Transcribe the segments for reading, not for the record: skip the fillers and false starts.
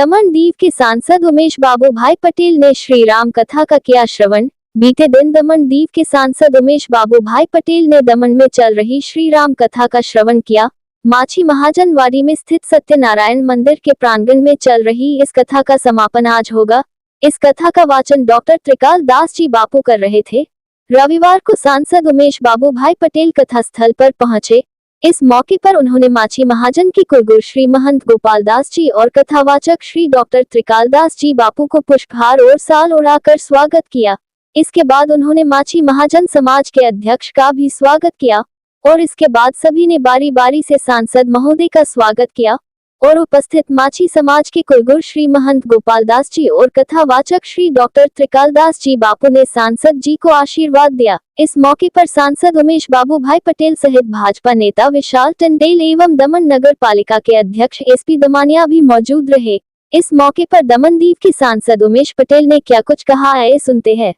दमन दीव के सांसद उमेश बाबू भाई पटेल ने श्री राम कथा का किया श्रवण। बीते दिन दमन दीव के सांसद उमेश बाबू भाई पटेल ने दमन में चल रही श्री राम कथा का श्रवण किया। माछी महाजनवाड़ी में स्थित सत्यनारायण मंदिर के प्रांगण में चल रही इस कथा का समापन आज होगा। इस कथा का वाचन डॉक्टर त्रिकाल दास जी बापू कर रहे थे। रविवार को सांसद उमेश बाबू भाई पटेल कथा स्थल पर पहुंचे। इस मौके पर उन्होंने माछी महाजन की कुलगुरु श्री महंत गोपाल दास जी और कथावाचक श्री डॉक्टर त्रिकाल दास जी बापू को पुष्पहार और साल ओढ़ाकर स्वागत किया। इसके बाद उन्होंने माछी महाजन समाज के अध्यक्ष का भी स्वागत किया और इसके बाद सभी ने बारी बारी से सांसद महोदय का स्वागत किया और उपस्थित माछी समाज के कुलगुरु श्री महंत गोपाल दास जी और कथावाचक श्री डॉक्टर त्रिकाल दास जी बापू ने सांसद जी को आशीर्वाद दिया। इस मौके पर सांसद उमेश बाबू भाई पटेल सहित भाजपा नेता विशाल टंडेल एवं दमन नगर पालिका के अध्यक्ष एसपी दमानिया भी मौजूद रहे। इस मौके पर दमन दीव के सांसद उमेश पटेल ने क्या कुछ कहा है, सुनते हैं।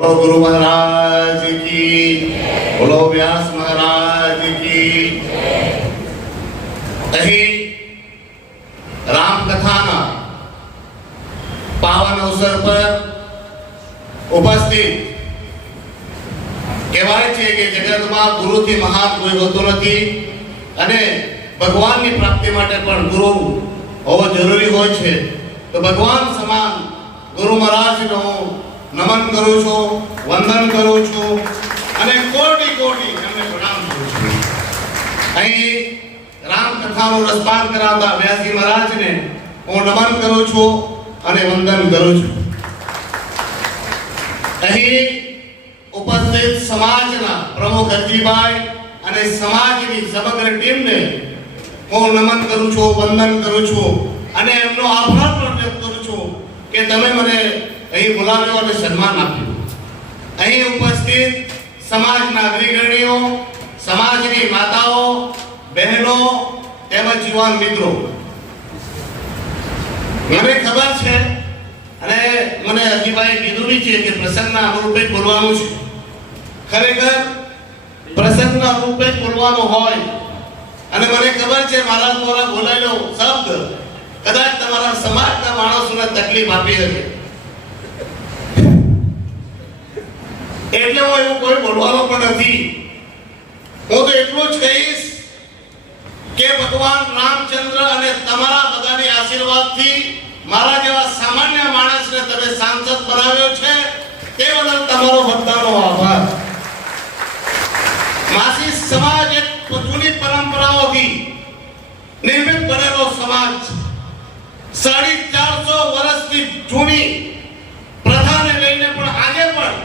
गुरु महाराज की, बोलो व्यास महाराज की। राम कथा पावन अवसर पर उपस्थित કહેવાય છે કે જગતમાં ગુરુથી મહાન કોઈ હોતો નથી અને ભગવાનની પ્રાપ્તિ માટે પણ ગુરુ હોવો જરૂરી હોય છે। તો ભગવાન સમાન ગુરુ મહારાજનો નમન કરું છું, વંદન કરું છું અને કોટી કોટી એમને પ્રણામ કરું છું। અહીં રામ કથાનો રસપાન કરાવતા વ્યાસજી મહારાજને હું નમન કરું છું અને વંદન કરું છું। અહીં उपस्थित समाजना प्रमुख हरजीभाई અને સમાજની સમગ્ર ટીમને હું નમન કરું છું, વંદન કરું છું અને એમનો આભાર પણ વ્યક્ત કરું છું કે તમે મને અહીં બોલાવ્યો અને સન્માન આપ્યું। અહીં ઉપસ્થિત સમાજના અગ્રણીઓ, સમાજની માતાઓ, બહેનો તેમજ યુવાન મિત્રો, મને ખબર છે અને મને હરજીભાઈ કીધું બી છે કે પ્રસંગના અનુરૂપે બોલવાનું છે। ખરેખર પ્રસંગના રૂપે બોલવાનું હોય અને મને ખબર છે મારા દ્વારા બોલાયેલો શબ્દ કદાચ તમારા સમાજના માણસોને તકલીફ આપી શકે, એટલે હું એવું કોઈ બોલવાનો પણ નથી। હું તો એટલું જ કહીશ કે ભગવાન રામચંદ્ર અને તમારા બધાની આશીર્વાદથી મારા જેવા સામાન્ય માણસને તમે સાંસદ બનાવ્યો છે તે બદલ તમારો બધાનો આભાર। માસી સમાજ એક જૂની પરંપરાઓથી નિર્મિત બનેલો સમાજ, 450 વર્ષથી જૂની પ્રથાને લઈને પણ આજે પણ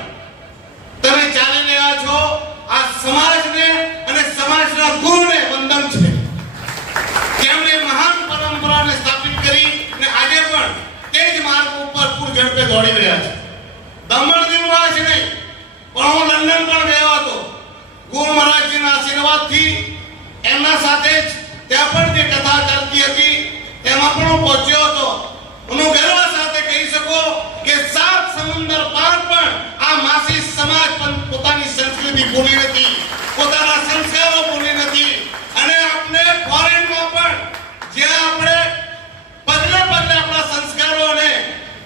તમે ચાલી રહ્યા છો। આ સમાજને અને સમાજના ગુરુને વંદન છે, જેમણે મહાન પરંપરાને સ્થાપિત કરી અને આજે પણ તે જ માર્ગ ઉપર પૂર ઝડપે દોડી રહ્યા છે। દમણ દીવમાં જ નહીં પણ હું લંડન પણ ગયો હતો। ગુરુ મહારાજજીના આશીર્વાદથી એમના સાથે જ ત્યાં પણ જે કથા ચાલતી હતી તેમાં પણ હું પહોંચ્યો હતો। હું ગર્વ સાથે કહી શકું કે 7 સમુદ્ર પાર પણ આ માસી સમાજ પણ પોતાની સંસ્કૃતિ ભૂલી નથી, પોતાના સંસ્કારો ભૂલી નથી અને આપણે ફોરેનમાં પણ જ્યાં આપણે પગલે પગલે આપણા સંસ્કારો અને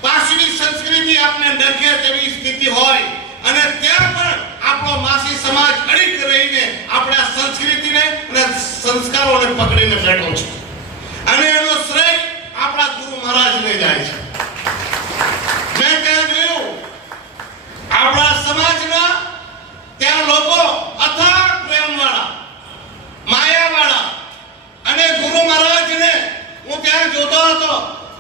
પાછલી સંસ્કૃતિ આપણે ડગે તેવી સ્થિતિ હોય અને ત્યાં પણ આપણો માસી સમાજ અડીક રહીને આપણા સંસ્કૃતિને અને સંસ્કારોને પકડીને બેઠો છે અને એનો શ્રેય આપણા ગુરુ મહારાજને જાય છે। મેં ત્યાં જોયું આપણા સમાજના ત્યાં લોકો અથાગ પ્રેમવાળા, માયાવાળા અને ગુરુ મહારાજને હું ત્યાં જોતો હતો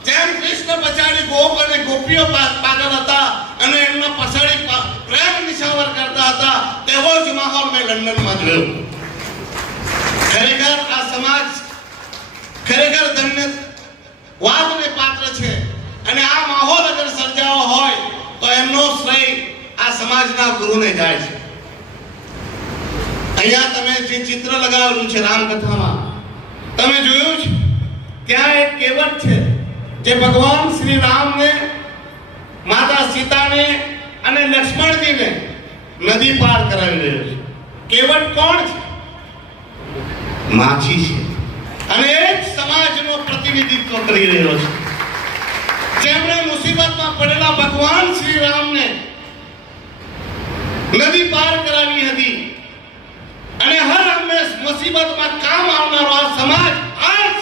જેમ કૃષ્ણ પછાડી ગોપ અને ગોપીઓ પાગલ હતા અને એમના પછાડી પ્રેમ નિશાવર કરતા હતા, તેવો જ માહોલ મેં લંડનમાં જોયો। ખરેખર આ સમાજ ખરેખર ધન્ય વાતને પાત્ર છે અને આ માહોલ અગર સર્જાવો હોય તો એમનો શ્રેય આ સમાજના ગુરુને જાય છે। અહીંયા તમે જે ચિત્ર લગાવેલું છે રામકથામાં, તમે જોયું છે ત્યાં એક કહેવત છે જે ભગવાન શ્રી રામને, માતા સીતાને અને લક્ષ્મણજીને નદી પાર કરાવી રહ્યો છે। કહેવત કોણ છે? માછી છે અને એક સમાજનું પ્રતિનિધિત્વ કરી રહ્યો છે। જેમણે મુસીબતમાં પડેલા ભગવાન શ્રી રામને નદી પાર કરાવી હતી અને હર હંમેશ મુસીબતમાં કામ આવનારો આ સમાજ આજ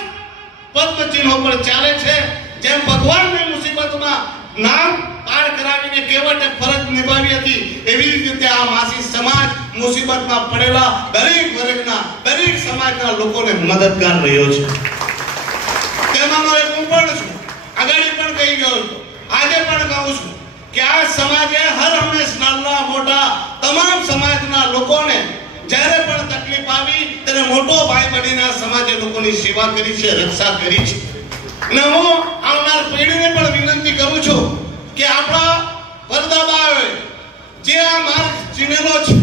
પદ્મ ચિહ્નો પર ચાલે છે. જેમ ભગવાનને મુસીબતમાં નામ પાર કરાવીને કેવટે ફરજ નિભાવી હતી, એવી રીતે આ માસી સમાજ મુસીબતમાં પડેલા દરેક વર્ગના, દરેક સમાજના લોકોને મદદગાર રહ્યો છે. તેમાંનો એક હું પણ છું, આગળ પણ કહી ગયો છું, આજે પણ કહું છું કે આ સમાજે હર હંમેશ નાના મોટા તમામ સમાજના લોકોને જ્યારે પણ તકલીફ આવી ત્યારે મોટો ભાઈ બનીને આ સમાજે લોકોની સેવા કરી છે, રક્ષા કરી છે. અને હું આવનાર પેઢીને પણ વિનંતી કરું છું કે આપણા પરદાદાઓએ જે આ માર્ગ ચીનેલો છે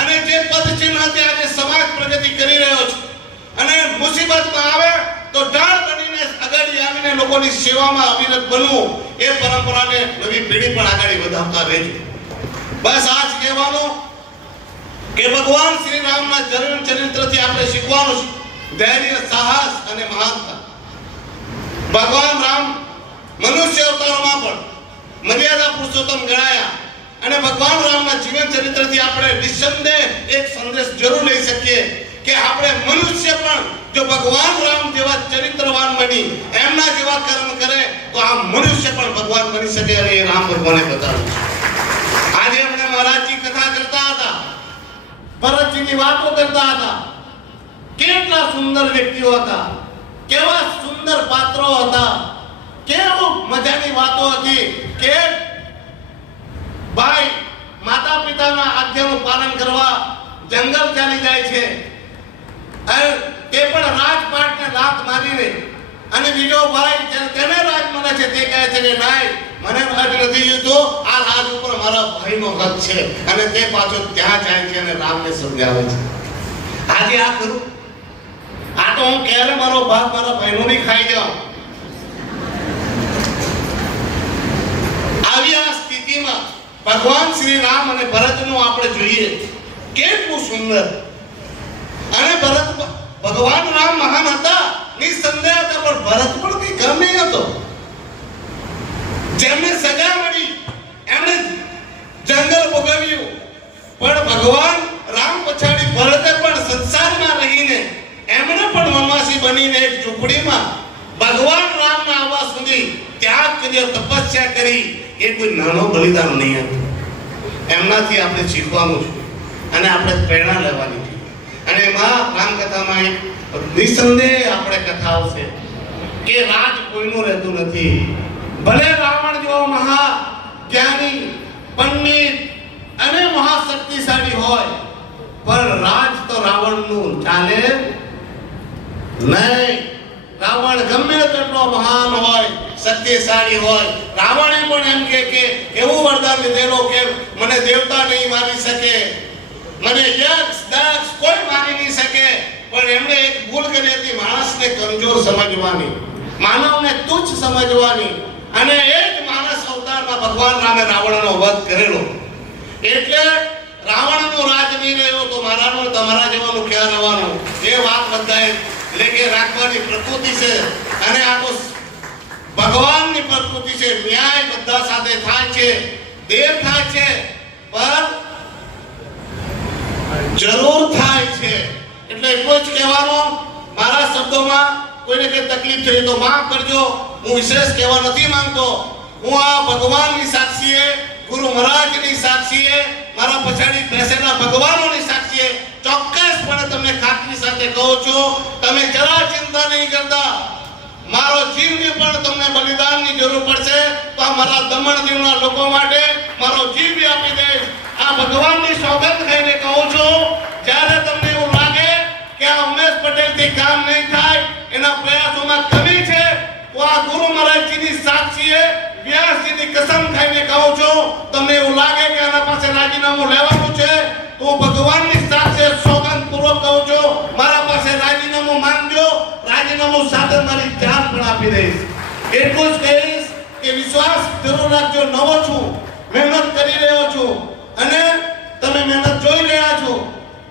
અને જે પદ ચિહ્નથી આજે સમાજ પ્રગતિ કરી રહ્યો છે અને મુસીબતમાં આવે તો ઢાળ બનીને આગળ આવીને લોકોની સેવામાં અવિરત બનવું, એ પરંપરાને નવી પેઢી પણ આગળ વધારતા રહેજો. બસ આ જ કહેવાનું કે ભગવાન શ્રી રામના જીવન ચરિત્રથી આપણે શીખવાનું છે ધૈર્ય, સાહસ અને મહાનતા. ભગવાન રામ મનુષ્ય અવતારમાં પણ મર્યાદા પુરુષોત્તમ ગણાયા અને ભગવાન રામના જીવન ચરિત્રથી આપણે નિસંદેહ એક સંદેશ જરૂર લઈ શકીએ કે આપણે મનુષ્ય પણ જો ભગવાન રામ જેવા ચરિત્રવાન બની એમના જેવા કર્મ કરે તો આ મનુષ્ય પણ ભગવાન બની શકે. અને એ રામ ભગવાને બતાવ્યું છે. આજે આપણે મહારાજજી કથા કરતા હતા, ભરતજીની વાતો કરતા હતા, કેટલા સુંદર વ્યક્તિઓ હતા, કેવા સુંદર પાત્રો હતા, કેવું મજાની વાતો હતી કે ભાઈ માતા પિતાના આજ્ઞાનું પાલન કરવા જંગલ ચાલી જાય છે અને તે પણ રાજપાટને લાત મારીને, અને બીજો ભાઈ તેને રાજ મળે છે તે કહે છે કે નાય મને રાજ નથી જોઈતો, આ રાજ ઉપર મારા ભાઈનો હક છે, અને તે પાછો ત્યાં જાય છે અને રામને સમજાવે છે. આજે આ કરું, આ તો હું ક્યારે મારો ભાગ મારા ભાઈનો નહીં ખાઈ જાઉં. આવી આ સ્થિતિમાં ભગવાન શ્રી રામ અને ભરતનું આપણે જોઈએ કેટલું સુંદર. અને ભગવાન રામ મહાન હતા, નિસંદેહ હતા, પણ ભરત પણ કઈ કમ નહીં હતો. જેમને સજા મળી એમણે જંગલ ભોગવ્યું, પણ ભગવાન રામ પછાડી ભરતે પણ સંસારમાં રહીને એમણે પણ વનવાસી બનીને એક ઝૂંપડીમાં ભગવાન રામના આવવા સુધી ત્યાગ કર્યો, તપસ્યા કરી. એ કોઈ નાનો બલિદાન નહીં હતું. એમનાથી આપણે શીખવાનું છે અને આપણે પ્રેરણા લેવાની છે. અને એમાં રામકથામાં એક નિસંદેહ આપણે કથાઓ છે કે રાજ કોઈનું રહેતું નથી. ભલે રાવણ જેવો મહા જ્ઞાની, પંડિત અને મહાશક્તિશાળી હોય, પણ રાજ તો રાવણનું ચાલે નહીં. રાવણ ગમે તેટલો મહાન હોય, શક્તિશાળી હોય, રાવણે પણ એમ કે એવું વરદાન લીધેલો કે મને દેવતા નહીં મારી શકે, મને યક્ષ દક્ષ કોઈ મારી નહીં શકે, પણ એમણે એક ભૂલ કરી હતી, માણસને કમજોર સમજવાની, માનવને તુચ્છ સમજવાની. અને એ જ માણસ અવતારમાં ભગવાન રામે રાવણનો વધ કરેલો. એટલે રાવણનો રાજ નહીં રહ્યો તો મારાનો તમારા જેવાનું ક્યાં રહેવાનું, એ વાત બધાએ લેકે રાખવાની પ્રકૃતિ છે. અને આ તો ભગવાનની પ્રકૃતિ છે. ન્યાય બધા સાથે થાય છે, દેર થાય છે, પણ જરૂર થાય છે. એટલે એટલું જ કહેવાનું, મારા શબ્દોમાં કોઈને કઈ તકલીફ થઈ તો માફ કરજો. હું વિશેષ કહેવા નથી માંગતો. હું આ ભગવાનની સાક્ષીએ, ગુરુ મહારાજની સાક્ષીએ, મારા પછાડી બેસેલા ભગવાનોની સાક્ષીએ ચોક્કસપણે તમને ખાતરી સાથે કહું છું, તમે જરા ચિંતા નહીં કરતા. મારો જીવની પણ તમને બલિદાનની જરૂર પડશે તો આ મારા દમણ દીવના લોકો માટે મારો જીવ બી આપી દઈશ. આ ભગવાનની સોગંદ ખાઈને કહું છું, જ્યારે તમને એવું લાગે કે આ ઉમેશ પટેલથી કામ નહીં થાય, એના પ્રયાસોમાં કમી છે, તો આ ગુરુ મહારાજજીની સાક્ષીએ વ્યાસજીની કસમ ખાઈને કહું છું, તમને એવું લાગે કે આના પાસે રાજીનામું લેવાનું છે તો ભગવાનની સાક્ષીએ સોગંદ પૂર્વક કહું છું, મારા પાસે રાજીનામું માંગજો, રાજીનામું સાથે મારી જાન પણ આપી દઈશ. એટલું જ કહીશ કે વિશ્વાસ જરૂર રાખજો. નવો છું, મહેનત કરી રહ્યો છું અને તમે મહેનત જોઈ રહ્યા છો.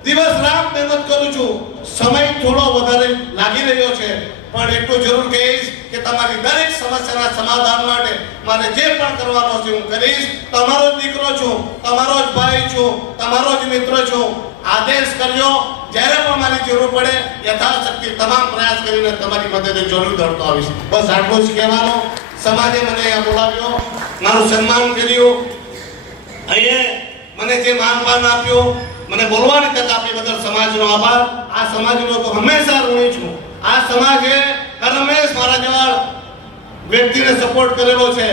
દિવસ રાત મહેનત કરું છું, સમય થોડો વધારે લાગી રહ્યો છે, પણ એટલું જરૂર કહીશ કે તમારી દરેક સમસ્યાના સમાધાન માટે મારે જે પણ કરવાનો છે હું કરીશ. તમારો જ દીકરો છું, તમારો જ ભાઈ છું, તમારો જ મિત્ર છું. આદેશ કરજો, જ્યારે પણ મારી જરૂર પડે યથાશક્તિ તમામ પ્રયાસ કરીને તમારી મદદે જરૂર દોડતો આવીશ. બસ આટલું જ કહેવાનું. સમાજે મને અહીંયા બોલાવ્યો, મારું સન્માન કર્યું, અહીંયા મને જે માન આપ્યું, મને બોલવાની તક આપી બદલ સમાજનો આભાર. આ સમાજનો તો હંમેશા ઋણી છું. આ સમાજે હંમેશ મારા જેવા વ્યક્તિને સપોર્ટ કરેલો છે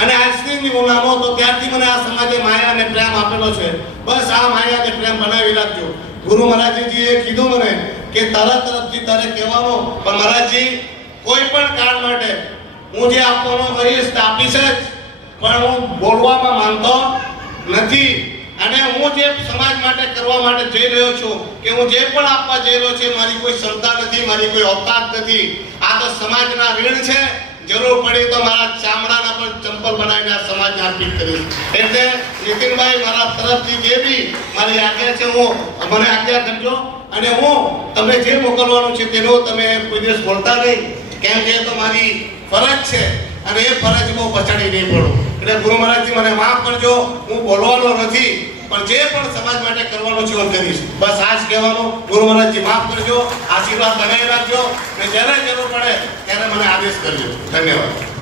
અને આજથી હું નાનો હતો ત્યારથી મને આ સમાજે માયા અને પ્રેમ આપેલો છે. બસ આ માયા અને પ્રેમ બનાવી રાખજો. ગુરુ મહારાજજીએ કીધું મને કે તારા તરફથી તારે કહેવાનો, પણ મહારાજજી કોઈ પણ કાળ માટે હું જે આપવાનો કહીશ તે આપીશ જ, પણ હું બોલવામાં માનતો નથી. અને હું જે સમાજ માટે કરવા માટે જઈ રહ્યો છું કે હું જે પણ આપવા જઈ રહ્યો છું મારી કોઈ ક્ષમતા નથી, મારી કોઈ ઓકાત નથી. આ તો સમાજના ઋણ છે. જરૂર પડી તો મારા ચામડાના પણ ચંપલ બનાવીને આ સમાજને અર્પિત કરીશ. એટલે નીતિનભાઈ મારા તરફથી જે બી મારી આજ્ઞા છે હું મને આજ્ઞા કરજો અને હું તમને જે મોકલવાનું છે તેનો તમે કોઈ દિવસ બોલતા નહીં, કેમ કે તો મારી ફરજ છે અને એ ફરજ હું પછાડી નહીં પડું. એટલે ગુરુ મહારાજજી મને માફ કરજો, હું બોલવાનો નથી, પણ જે પણ સમાજ માટે કરવાનું છે હું કરીશ. બસ આ જ કહેવાનું. ગુરુ મહારાજજી માફ કરજો, આશીર્વાદ બનાવી રાખજો અને જ્યારે જરૂર પડે ત્યારે મને આદેશ કરજો. ધન્યવાદ.